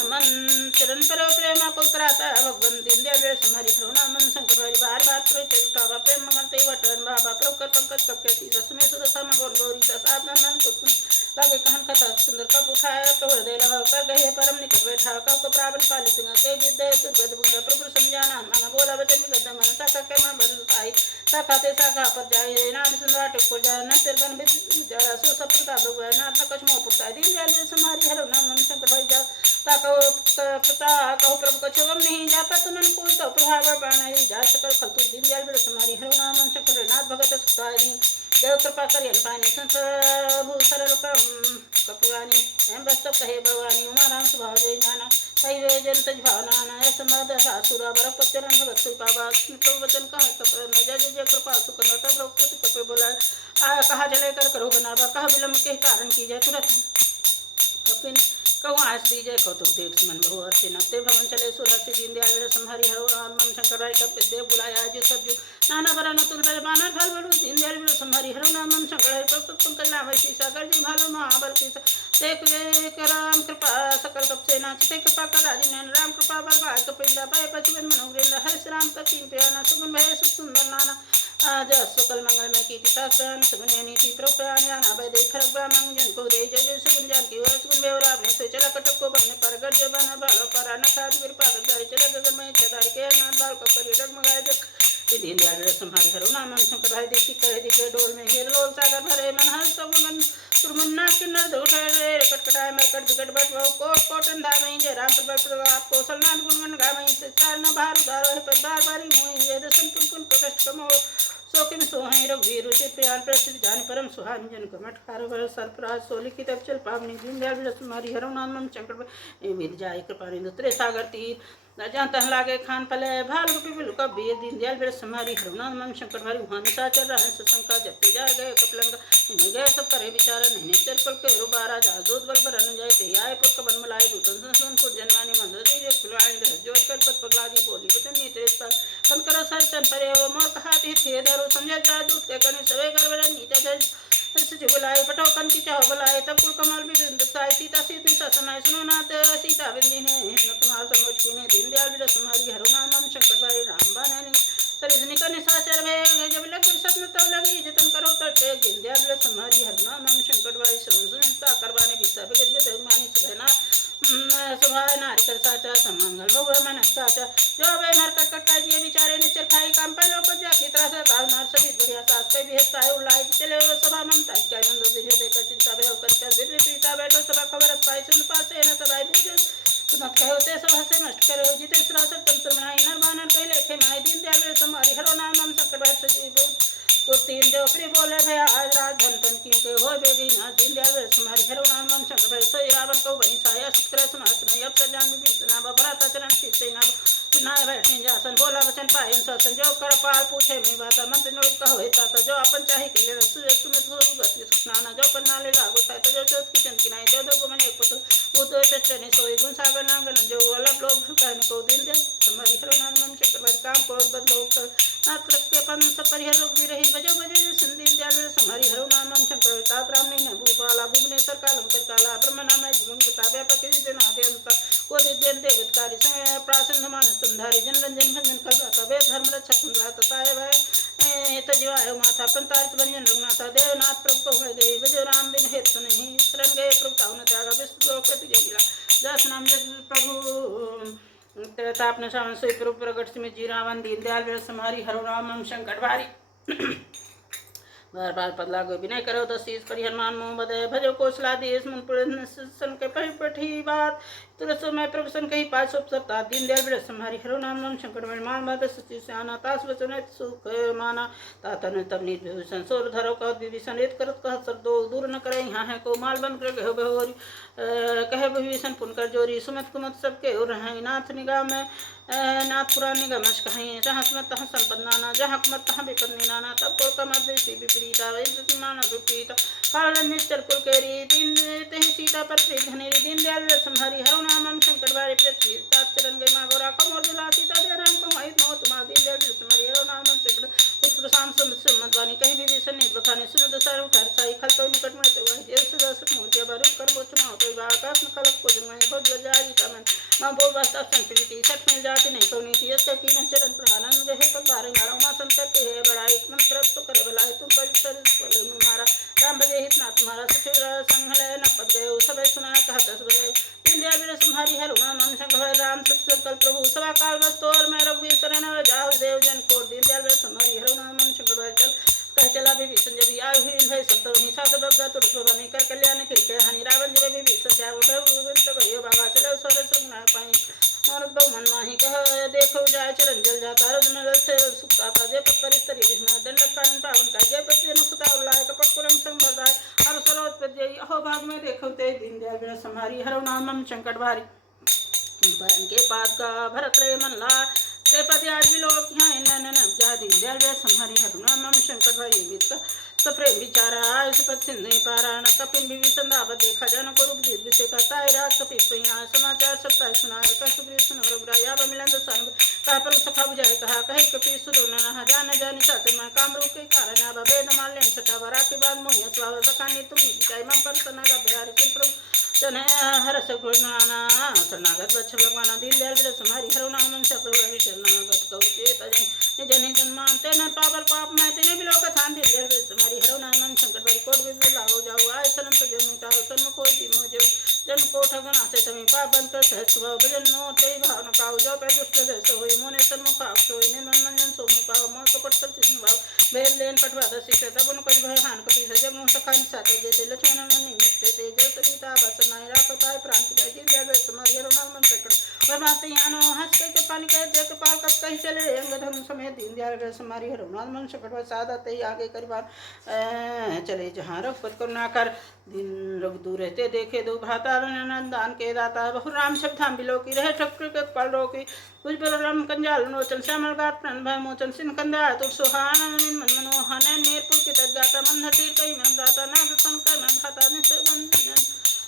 मन चरण पर प्रेम पुत्राता भगवन दीनदयाल वे समारी हरु नाम शंकर हरि बार बार प्रेम प्रेम मंगते वटन बाबा प्रकर पंकज कप के सीता सुमे सुदसा मगोर गौरी साधन मन कुटुन लागे कहन कथा सुंदर कप उठाया प्रभु हृदय लगा कर गए परम निकट बैठा कप को प्रावन पाली सिंह के विद्या सुगद बुंगा प्रभु समझाना मन बोला बचन गद मन साका के मन बदल आई साका ते साका पर जाए नाम सुंदर टको जा न तिरगन विचारा सो सब प्रताप भगवान नाथ न कछ मोह पुरता दीनदयाल वे समारी हरु नाम शंकर भाई जा ताको प्रता कहो प्रभु कछ गम नहीं जा पर तुमन कोई तो प्रभाव बाणई जा सकल खलतु दीनदयाल वे समारी हरु नाम शंकर नाथ भगत सुताई देव कृपा करियन पानी संसभु सरल कपुरानी एम बस्तव कहे भगवानी उमा राम स्वभाव जय जाना कई वे जन तज भावना समद सासुरा बर पचरन भगत सुई पावा प्रभु वचन कहा कप जय जय कृपा सुकन तब रोकत कपे बोला आ कहा चले कर करो बनावा कहा विलम्ब के कारण की जय तुरंत कपिन कहूँ आस दीजय कौतुक देख मन बहु अर्थे नते भवन चले सुरहसी दीनदयाल वे समारी हरु नाम शंकर भाई कप देव बुलाया जो सब नाना बरन तुल बानर फल बलु दीनदयाल वे समारी हरु नाम शंकर हरि प्रस्तुत पंकज लाभ शीसा कर जी भालो महाबल की देख वे राम कृपा सकल कप से नाच ते कृपा कर राजी नैन राम कृपा बल भाग कपिंदा पाए पचवन मनोग्रेंद्र हर्ष राम तपीन प्याना सुगुन भय सुंदर नाना आज सकल मंगल में कीर्ति शास्त्रन सुगुन नीति प्रभु जाना भय देख रघुवा मंगन को दे जय जय सुगुन जान की सुगुन बेवरा ने से चला कटक को बनने पर गढ़ जो बना बालो पर नखाद कृपा दारी चले गगन में चदारी के नाथ बाल को करी डगमगाए जग दीनदयाल वे समारी हरु नाम शंकर भाई देखी करे दिखे डोल में घेर लोल सागर भरे मन हंस सब मन सुरमुन्ना किन्नर धूठे रे कटकटाए मरकट बिकट बट कोट कोटन धामई जय राम प्रभु प्रताप कौशलनाथ गुणगन गावई से चार न भार उदारो है पर बार बारी मोहि ये दसन पुन पुन प्रकट कमो सोकिन सोहै रघुवीर उचित प्यान प्रसिद्ध जान परम सुहान जन कमठ कारवर सरपराज सोली की तब चल पावनी दीनदयाल वे समारी हरु नाम शंकर मिल जाए कृपा निंदुत्रे सागर तीर राजा तह लागे खान पले भाल गोपी बिल का बीर दीनदयाल वे समारी हरु नाम शंकर भाई वहां सा चल रहा सशंका जब तेजार गए कपलंग इन्हें गए सब करे विचार नहीं चल पल के रुबारा जा दूध बल पर अन जाए ते आए पुर कबन मलाए दूतन सुन को जनवानी मंद दे फुलाए जोर कर पत पगलागी बोली बचन नी तेज पर कंकर सर चन परे वो मोर कहा थे धरो समझ जा दूध के कने सवे कर बन नीचे सच बुलाए पटो कन की चाहो बुलाए तब कुल कमल भी दुखाए सीता सीता सा समय सुनो नाथ सीता बिंदी ने तुम्हार समझ की ने दीनदयाल वे समारी हरु नाम शंकर भाई राम बाने सरिजनी का निशाचर में जब लग सपन तब लगी जतन करो तटे दीनदयाल वे समारी हरु नाम शंकर भाई सुन सुनता करवाने भी सब के मानी सुबहना सुभाय नारी कर साचा समंगल बहु मन साचा जो वे मर कटकटा जी बिचारे निश्चर खाई काम पहलो को जा की तरह से तार नार सभी बढ़िया सास पे भी है उलाई चले वो सभा ममता क्या मंदो दिन देकर चिंता भय कर विपरीता बैठो सभा खबर पाई सुन पासे न सभाई पूजे तुम कहो ते सभा से नष्ट करो जिते सरासर तंत्र बनाई नर बानर कह लेखे माई दीन दयाल समारी हरो नाम हम संकट भय सजी को तीन जो प्रिय बोले भय आज राज धन तन की के हो बेगी ना दीन दयाल समारी हरो नाम हम संकट भय सही रावण को वहीं साया शुक्र सुनासुन अब तो जान भी सुना भरत चरण से ना नाय बैठे जासन बोला वचन पाए ससन जो कर पाल पूछे मैं बात मंत्र नो कहो हेता तो जो अपन चाहे के ले सुमित हो गति सुनाना जो पर नाले लागो था तो जो चोत की चंद की नहीं जो दो मन एक पुत्र वो तो चचने सोई गुण सागर नांगन जो अलग लोग कहन को दिन दे तुम्हारी हरो नाम मन चक्रवर काम को बदलो कर नात्र के पंथ परिहर रोग भी रही बजो बजे सिंधी दयाल तुम्हारी हरो नाम मन चक्रवर तात राम ने न भूपाला भुवनेश्वर कालम कर काला ब्रह्म नाम जीवन बतावे पकड़ी देना देवता को दिन देवतकारी से प्रासन मानस तुमधारी जन रंजन भंजन कर तबे धर्म रक्षक तताय भय तजवाय माथा पंतारित भंजन रघुनाथा देवनाथ प्रभु को देवी भजो राम बिन हेतु नहीं शरण गए प्रभु ताऊ न त्यागा विष्णु लोक जगिला जस नाम जस प्रभु तापन सावन सोई प्रभु प्रगट सिमि जी रावण दीन दयाल वे समारी हरो राम शंकर भारी बार बार पदला गो विनय करो तो शीस पर हनुमान मुँह बदय भजो कौशला देश मुन सन के पठी बात तुरसो मैं प्रभु सन कही पाँच सौ सप्ताह दीन दयाल बिरस हमारी हरो नाम नाम शंकर मान बात सची से आना तास वचन सुख माना तातन तब नीत विभीषण सोर धरो कह विभीषण रेत करत कह सब दो दूर न करे यहाँ है को माल बंद कर गहोरी कहे विभीषण पुनकर जोरी सुमत कुमत सबके और हैं नाथ निगाह में नाथ पुरानी गमश कहें जहाँ सुमत तहाँ संपद नाना जहाँ कुमत तहाँ विपन्नी नाना तब कुल का मध्य विपरीता वही माना विपरीता काल निश्चर कुल केरी तीन ते सीता पत्री धनेरी दीन दयाल संहारी हरो नाम शंकर बारे पृथ्वी तात चरण गई माँ गोरा कमोर दुला सीता दे राम को माहित मो तुम्हारा दीन दयाल तुम्हारी हरो नाम चक्र पुत्र शाम सम्मतवानी कहीं विभीषण ने बखाने सुनो दशहर उठार साई खल तो निकट में तो वही जैसे दशक मूर्तिया बारू कर वो चुमाओ तो आकाश में खलक को जंगल बहुत बजाई तमन माँ बोल बस अब संप्रीति सट मिल जाती नहीं तो नीति इसका कीमत चरण प्रधानंद है पर बारे नारों माँ संकर के है बड़ा एक मंत्र तो करे भला तुम परिसर मारा राम भजे हित ना तुम्हारा सचिव संघलय न पद गए सब सुना कहा दस बजे दीन दयाल बिरस तुम्हारी हरो नाम शंकर राम सत्संकल्प प्रभु सभा काल बस तोर मैं रघुवीर शरण जाओ देव जन को दीन दयाल बिरस तुम्हारी हरो नाम शंकर चल कह चला विभीषण जब आयु हुई भय सब ही सात बग्गा तुर बनी कर कल्याण कृत्य हानि रावण जब विभीषण चाहे भयो बाबा चलो सर श्रृंगार पाई और बहुमन माही कह देखो जाय चरण जल जाता रुद्र से सुखता था जय पद परिस्तरी विष्णु दंड कानन पावन का जय पद जन सुता उलाय कपट पुरम संप्रदाय हर सरोज पद जय अहो भाग में देखो ते दीन दयाल बिरस हमारी हरो नाम संकट भारी के पाद का भरत रे मन ला ते पद आज भी लोग यहाँ नन जा दीन दयाल बिरस हमारी हरो नाम संकट भारी वित्त सप्रेम विचारा आयुष पद सिंधु पारा न कपिन विभीषण दावत देखा जन को रूप दीर्घ से कहता है राज कपि समाचार सबता सुनाए कह सुग्रीव सुनो रघुराया मिलन दसन कहा पर सखा बुझाए कहा कहे कपि सुनो न जान जान चाते मैं काम रूप के कारण अब वेद माल्यन सटा वरा के बाद मोह स्वाव सखानी तुम विचाय मम पर सनागा बिहार के प्रभु जन हरस गुणाना शरणागत वत्स भगवान दीन दयाल बिरस हमारी हरो नाम सकल शरणागत कौ चेत निज निज मानते न पावर पाप मैं तेने बिलो कथान दीन दयाल बिरस हमारी हरो नाम शंकर भाई कोट भी लाओ जाओ आय सनम तो जन्म ताओ सन्म कोई भी मोजो जन को ठगना से तमी पापन कर सहज स्वभाव भजन नो ते भाव न काओ जो पे दुष्ट देश होई मोने सन्मुख आप सोई ने मन मंजन सो मु पाव मो तो पट सब चिन्ह भाव बेल लेन पटवा दसी से तब कुछ भय हान कपि से जब मुंह सखान साथे जेते लक्ष्मण मन निमित्ते ते जो सविता बस नाय राखताय प्राण की जी देव तुम्हारी हरो नाम पकड़ वह बात यानो हंस के पानी के देख पाल कब कहीं चले अंग धर्म समेत दीन दयाल बिरस हमारी हरो नाम सकट सादत ही आगे करीबान चले जहाँ रघुपत करुणा कर दिन रघु दूर रहते देखे दो भ्राता दान के दाता बहु राम शब्द हम बिलो की रहे ठक्कर के पल रोकी कुछ बलराम कंजाल नोचन श्यामल गात प्रण भय मोचन सिन कंदा तुर सुहान मन मनोहन नीरपुर के तदगाता मन तीर कई मन गाता नाग सन कर मन भाता निसर्गन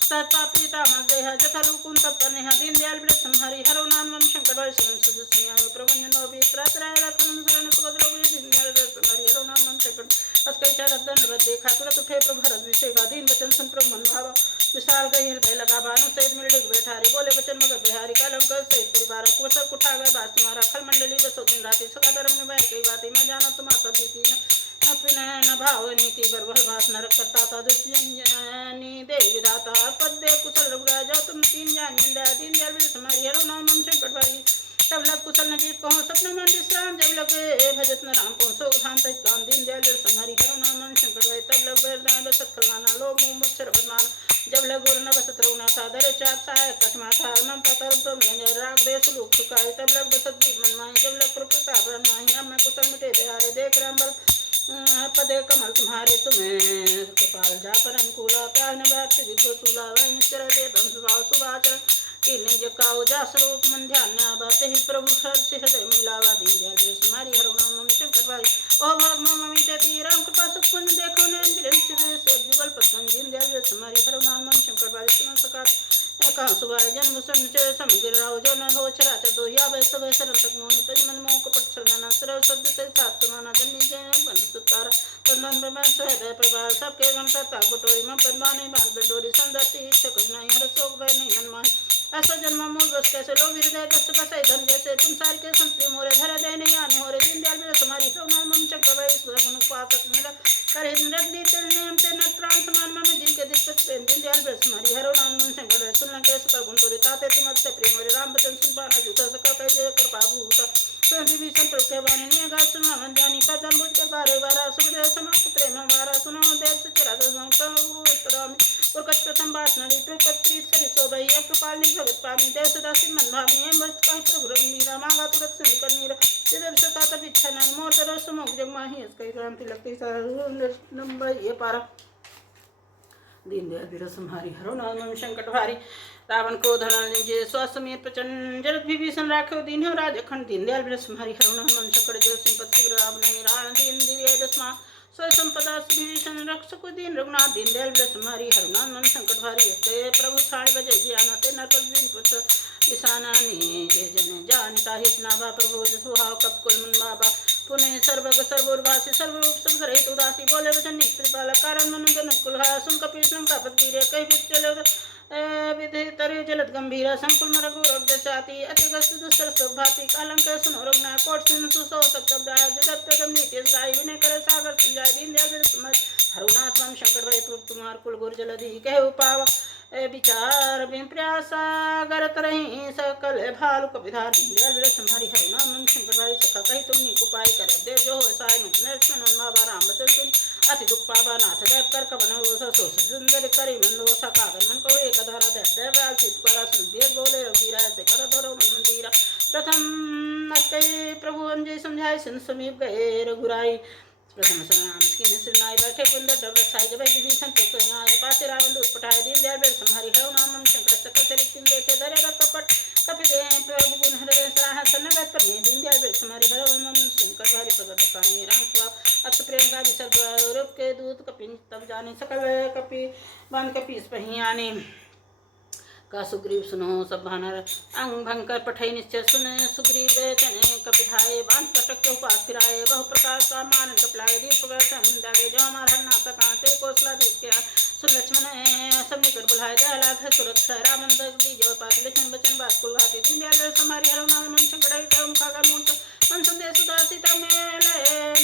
सता पीता मदेह जथलु कुंत पनेह दीन दयाल बिरस हमारी हरो नाम शंकर भाई शरण सुजसिया प्रभंजन वित्रात राय रतन शरण सुभद्र रघुवीर दीन दयाल बिरस हमारी हरो नाम शंकर अस्कै चारक दंड देखा तुरत उठे प्रभु भरत विषेका दीन वचन सुन प्रभु मन भावा विशाल गई हृदय लगा भानु सहित मिलडिग बैठारी बोले वचन मगध बिहारी कलम कर सहित परिवार कुशल उठा गए बात तुम्हारा खल मंडली बसो दिन राति सका धर्म में बहन कई बातें मैं जानो तुम्हारा कभी तीन अपने न भाव नीति बरबल भास नरक करता था दुष्जनी देवी विधाता पद दे कुशल रघुराज तुम तीन जान दीन दयाल समारी हरो नाम संकट भारी तब लग कुशल नजीब कहो सपना मन विश्राम जब लग भजत न राम को शोक धाम तक काम दीन दयाल समारी हरो नाम संकट भाई तब लग वरदान बसत खलवाना लोग मुँह मच्छर बदमाना जब लग गुरु न बसत रघुनाथा धरे चाप सहायक कटमाथा ममता तरम तो राग देश लोक सुखाए तब लग बसत दीप मन माही जब लग प्रकृता ब्रह्माही अब मैं कुशल मिटे बिहारे देख राम बल पदे कमल तुम्हारे तुम्हें कृपाल जा पर अनुकूला त्याग न व्याप्त विद्व सूला वह निश्चर दे धम सुभाव शुभाचरण कि निज काउ जा स्वरूप मन ध्यान बाते ही प्रभु से हृदय मिलावा दीन दयाल समारी हरो नाम शंकर भाई ओ भाग ममी देती राम कृपा सुख पुण्य देखो ने विगल पतन दीन दयाल समारी हरो नाम शंकर भाई सुन सका कहाँ सुबह जन्म संचय समगिर राव जो न हो चरा च दो या वैस वैस तक मोहि तज मन मोह कपट छलना सरल शब्द से सात सुनाना जन्नी जय बन सुतार तंदन ब्रह्मन सहृदय प्रभाव सबके गम करता बटोरी मम पद्मानी बांध बेडोरी संदर्शी इच्छक नहीं हर शोक भय नहीं मन माही ऐसा जन्म मूल बस कैसे लो हृदय कष्ट बसाई धन जैसे तुम सार के संतरी मोरे धर दे नहीं आने हो रे दीन दयाल मेरे तुम्हारी नाम मम चक्र भाई सुरगुण पातक मिला कर हिंद्र दी तेरे नेम ते न प्राण समान मम जिनके दिक्कत प्रेम दीन दयाल मेरे तुम्हारी हरो नाम मन संगड़ सुन के सकल गुण तोरे ताते तुम से प्रेम मोरे राम बचन सुन पाना जुटा सकल कह जय कर बाबू होता तो विभीषण प्रभु के वाणी ने गा सुना मन जानी कदम बुझ के बारे बारा सुख समाप्त प्रेम वारा सुनो देव सुचरा संतम और कच प्रथम बात नरी प्रपत्री सरि सोभई कृपालनी भगत पामी देश दासी मन भामी है बच कह प्रभु रंगीरा मांगा तुरत सिंध करनीरा जिधर सका तब इच्छा नहीं मोर तरह सुमुख जग माही कई राम तिलक नंबर ये पारा दीन दयाल बिरस सम्हारी हरो नाम संकट भारी रावण को धनंजय स्वसमेत प्रचंड जरत विभीषण राखो दीन राज अखंड दीन दयाल बिरस सम्हारी हरो नाम संकट जो संपत्ति राव नहीं राण दीन दिव्य दसमा स्व संपदा विभीषण रक्षक दीन रघुनाथ दीन दयाल बिरस सम्हारी हरो नाम संकट भारी प्रभु छाड़ बजे ज्ञान ते नरक दिन पुछ विषानानी जय जन जानता हित नाभा प्रभु सुहाव कप कुल मन बाबा पुण्य सर्वग सर्वोर्भासी सर्वरूप संसरहित उदासी बोले वचन निष्कृपाल कारण मनुजन कुलहा सुन कपिल संकापत वीर कई विचल विधि तरे जलद गंभीर संकुल मरघु रग जाति अति गस्त दुस्तर सौभाति कालंक सुनो रघुना कोट सिंह सुसो सप्तम जगत कदम नीति गाय विनय करे सागर संजय दीन दयाल समझ हरुनाथ राम शंकर भाई तुम्हार कुल गुर जलधि कह उपाव विचार प्रयासागर तरही सकल भालु कपिधार दीन दयाल सम्हारी हरो नाम शंकर भाई सखा कही तुमने उपाय कर देव जो हो साय नर्सन बाबा राम बचन सुन अति दुख पावा नाथ देव कर कवन सो सुंदर करी मंदो सका मन को एक धारा देव देवराल सीतकारा सुन देव बोले रघुवीरा से कर धरो मन मंदिरा प्रथम कई प्रभु अंजय समझाए सिंह समीप गए रघुराई प्रथम राम की सिरनाई बैठे कुंदर डब रसाई जब विभीषण तो आए पासे रावण दूत पठाए दीन दयाल बिरस सम्हारी हरो नाम शंकर सकल चरित देखे धरे कपट कपि दे प्रभु गुण हृदय सराह सन्नगत पर दीन दयाल बिरस सम्हारी हरो नाम शंकर भारी प्रगट पानी राम स्वभाव अत प्रेम का विसर्ग रूप के दूत कपिन तब जाने सकल कपि बांध कपीस पहियाने का सुग्रीव सुनो सब भानर अंग भंकर पठई निश्चय सुन सुग्रीव चने कपिधाए बांध कटक के उपास फिराए बहु प्रकार का मान कपलाए दीप प्रगटन जागे जो हमारा नाथ कांते कोसला दीप के सुन लक्ष्मण सब निकट बुलाए दयालाघ सुरक्षा राम दीजो पात लक्ष्मण बचन बात कुल घाती दीन दयाल समारी हरो नाम मन संकटाई कर्म कागा मूर्त मन संदेश सुधा सीता मेले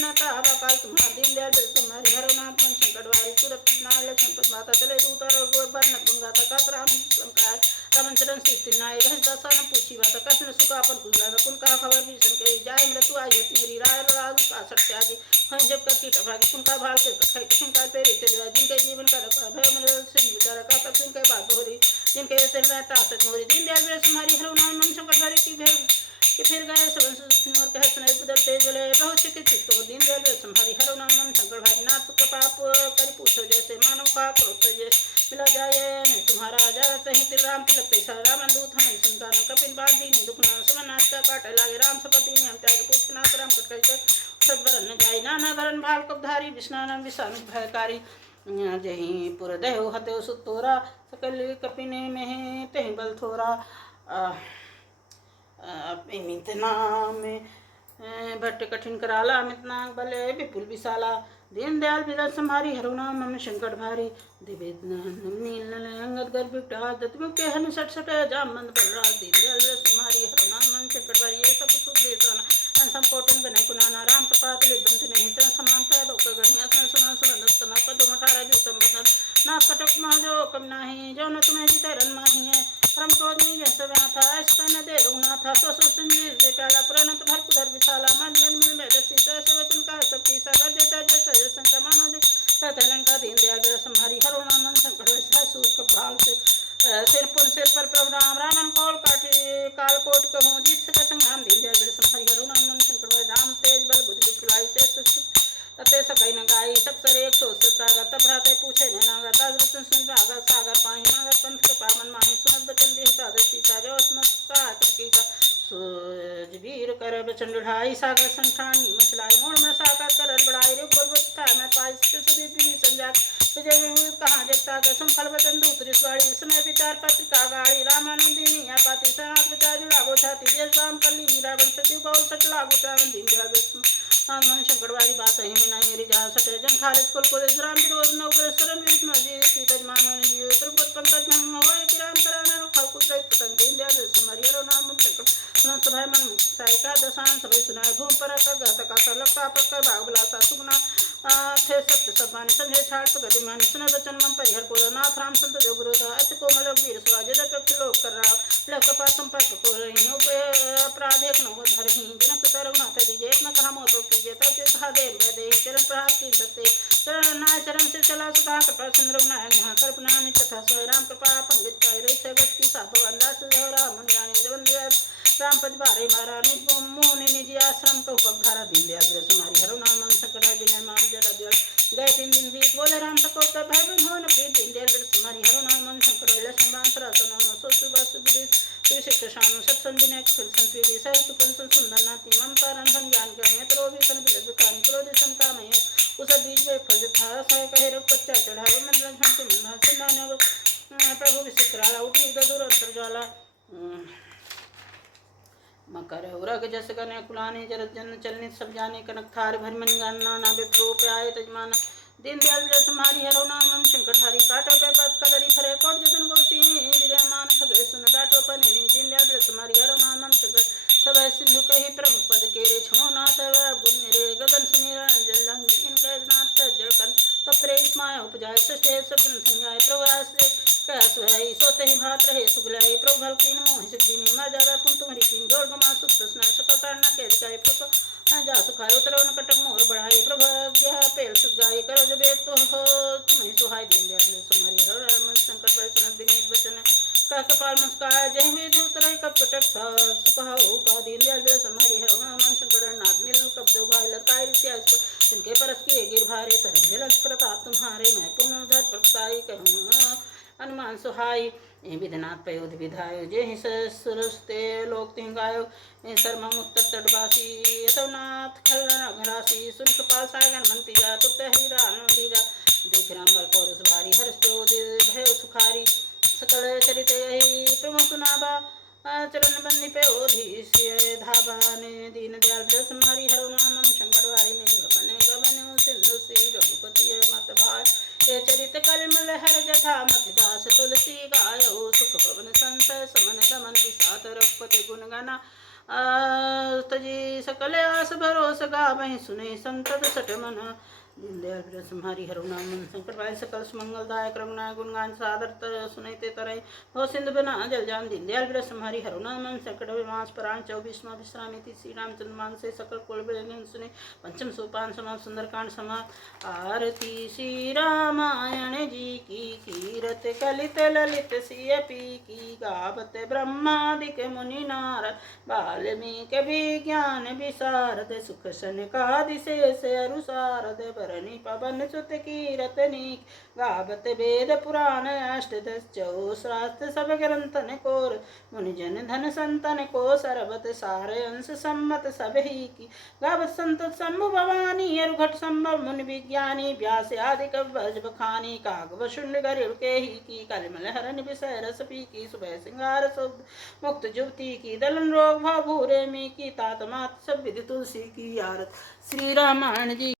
न तावा काल तुम्हार दीन दयाल समारी हरो नाम मन संकट वारी सुरक्षित नाय लक्ष्मण पद माता चले दूत और बरन गुण गाता कात राम संकार रावण चरण स्थिति नाय रह दसन पूछी बात कृष्ण सुख अपन पूजा कुल का खबर भीषण के जाय मृत्यु आई मेरी राय राज का सत्यागी हम जब कर कीट भागी कुल का भाल के कठै कृष्ण का पेरी चले जिनके जीवन का भय मल से विचार का तब जिनके बात होरी जिनके सिर में ताकत मोरी दीन दयाल बिरस सम्हारी हरो नाम मन संकट भारी की भेद कि फिर गए सबन सुनोर कह सुनाई बदलते जले बहुत चिकित्सित तो दीन दयाल बिरस सम्हारी हरो नाम मन संकट भारी नाथ का पाप करि पूछो जैसे मानव का क्रोध जैसे मिला जाए नहीं तुम्हारा जात ही तिर राम तिलक तैसा राम दूत हमें सुनता न कपिन बांध दी नहीं दुखना समन नाच का काट लागे राम सपति ने हम त्याग पूछना राम कट सदवरन न जाय नाना भरन भाल कबधारी विष्णान विषाणु भयकारी जही पुर देव हते सुतोरा सकल कपिने में तहि बल थोरा मितना में भट्ट कठिन कराला मितना बले विपुल विशाला दीन दयाल बिरस सम्हारी हरो नाम मम संकट भारी दिव्य नील अंगद गर्भ विकटा दत्व के हन सट सट जाम मंद बलराज दीन दयाल बिरस सम्हारी हरो नाम मम संकट भारी ये सब सुग्रीव संकोटन गणय कुनाना राम कृपा तुलिबंत नहीं तन समांतर लोक गणिया सन सुना सुनदस्तमा पदुम ठारा जूतम बदन ना कटक महजो कम नाही जो न तुम्हें जितरन माही है परम क्रोधनी जैसे व्याथा ऐसा न दे रघुनाथा स्वसु संजीव से प्याला पुरनत भर कुधर विशाला मन जन मिल में रसी से वचन का सबकी सागर देता जैसा जैसा समानो दे लंका दीन दयाल संहारी हरो नाम संकट सूर कपाल से सिर पर प्रभु राम रावण कौल काल कोट कहूँ जीत सका संग्राम दीन दयाल संहारी हरो नाम संकट राम तेज बल बुद्धि जुलाई से तते सकई न गाई सब सर एक सौ सागर तब भ्राते पूछे ने नागर ताज सुन सागर सागर पाही मागर पंथ के पावन माही सुनत बचन देहता दसी साजो अस्मत की वीर कर बचन ढाई सागर संठानी मचलाई मोड़ में सागर कर बड़ाई रे बोलबता मैं पाई सुधी दी संजात विजय कहाँ जगता के सुन फल बचन दूत रिसवाड़ी समय विचार पत्रिका गाड़ी रामानंदिनी या पाती सनात विचार जुड़ा गोछाती जय राम कली मीरा बन सती बहु सट लागू चावन दिन ध्यान मन शंकरवारी बात है मिना मेरी जहाँ सटे जन खालिद कुल पुलिस राम विरोध नौकर शरण विष्णु जी सीतज मानव जी प्रभुत पंकज में होए कि राम कराना फल कुछ सहित पतंग दीन दयाल सुमरि हरो नाम शंकर सुन सभा मन मुक्ताई का दशान सभा सुनाए भूम पर का सरलता पर कर भाग बलासा सुगना थे सत्य सभान संजय छाड़ तो गति मान सुन वचन मम परिहर को नाथ राम संत जो विरोध अति कोमल वीर स्वाज जगत लोक कर रहा लक पा संपर्क को रही अपराध एक न हो धरही जिन पिता रघुनाथ दीजे एक न कहा मोर कीजिए तब से कहा देर वै दे चरण प्रहार की सत्य चरण नाय चरण से चला सुधा कृपा चंद्र रघुनायक जहाँ कल्पना कथा सोय राम कृपा पंडित पाई रही जगत की साप वंदास राम जानी जवन राम पद बारे मारा निज मोने निजी आश्रम को पगधारा दीन दयाल तुम्हारी हरो नाम संकट विनय मान जड़ दियल गए 3 दिन बीत बोले राम तको तब भाई बन हो न प्रीत दीन दयाल तुम्हारी हरो नाम संकट लक्ष्मण बांसरा सुनो सो सुबस गुरु तुलसी कृष्ण सत्संग विनय कुल संप्रीति सहित पंसन सुंदर नाति ममता रंधन ज्ञान गण्य त्रोभी सन बिलद कान क्रोध संकामय उस बीज में फल था सह कहे रघु बच्चा चढ़ावे मन लक्ष्मण के मन सुनाने प्रभु विचित्राला उठी दूर अंतर्जाला मकर उरग जस गने कुलाने जरत जन चलनित सब जाने कनक थार भर मन गणना ना विप्रूप आये तजमान दीन दयाल जस तुम्हारी हरो नाम शंकर धारी काटो पे पद कदरी फरे कोट जतन गोती विजय मान खगे सुन डाटो पने दीन दयाल जस तुम्हारी हरो नाम शंकर सब सिंधु कही प्रभु पद के रे छुनो नाथ गुण मेरे गगन सुनीरा जल इनके नाथ जड़कन तपरे माया उपजाय सृष्टि सब संज्ञाय प्रवास कैस है सोते ही भात रहे सुगलाई प्रभु भल कीन मोहि सिद्धि मर जावे पुन तुम्हारी कीन जोड़ गमा सुख प्रश्न सकल तारना के दिखाए प्रभु जा सुखाय उतरव न कटक मोर बढ़ाई प्रभु आज्ञा पेल सुख गाय करो जब एक तो हो तुम्हें सुहाय दीन दयाल तुम्हारी हर मन संकट बल सुन विनीत वचन का कपाल मुस्काय जय विधि उतरय कप कटक सुख हो पा दीन दयाल तुम्हारी हर मन संकट नाथ नील कप दो भाई लताई इत्यादि जिनके परस किए गिर भारे तरह जलत प्रताप तुम्हारे मैं पुनर्धर प्रताई कहूँ हनुमान सुहाई विधनाथ पयोध विधायो जे सुरस्ते लोक तिंगायो शर्मा उत्तर तटवासी यतनाथ खलरासी सुन कपाल सागर मन पीरा तुत हीरा हीरा देख राम बल पौरस भारी हर्ष भय सुखारी सकल चरित यही प्रभु सुनाबा चरण बन्नी पे ओधीष्य धाबाने दीन दयाल तुम्हारी हरो नाम शंकर वारी निज बने गवन सिंधु श्री रघुपति मत भाई ये चरित कलमल हर जथा मत दास तुलसी गायो सुख भवन संत समन गमन विषाद रघुपति गुण गना तजी सकल आस भरोस गावहि सुने संतत सठ मन दीन दयाल तुम्हारी हरो नाम संकट भाई सकल मंगलदायक रघुनायक गुणगान सादर सुनते तरय हो सिंधु बना जल जान दीन दयाल तुम्हारी हरो नाम संकट विमास पराण 24वां विश्रामिति श्री रामचंद्र मान से सकल कुल सुने पंचम सोपान समा सुंदरकांड समा आरती श्री रामायण जी की कीरत कलित ललित सिय पी की गावत ब्रह्मादिक मुनि नारद वाल्मीकि विज्ञान विशारद सुख सनकादि शेष अरुसारद भरणी पवन सुत कीरतनी गावत वेद पुराण अष्टदश शास्त्र सब ग्रंथन कोर मुनिजन धन संतन को सरबत सार अंश सम्मत सब ही की गावत संत शंभु भवानी अरुघट संभव मुनि विज्ञानी व्यास आदि कवच बखानी कागव शून्य गरुड़ के ही की कलमल हरण विषय रस पी की सुबह सिंगार शुभ मुक्त जुवती की दलन रोग भाव भूरे मी की तात मात सब विधि तुलसी की आरत श्री रामायण जी।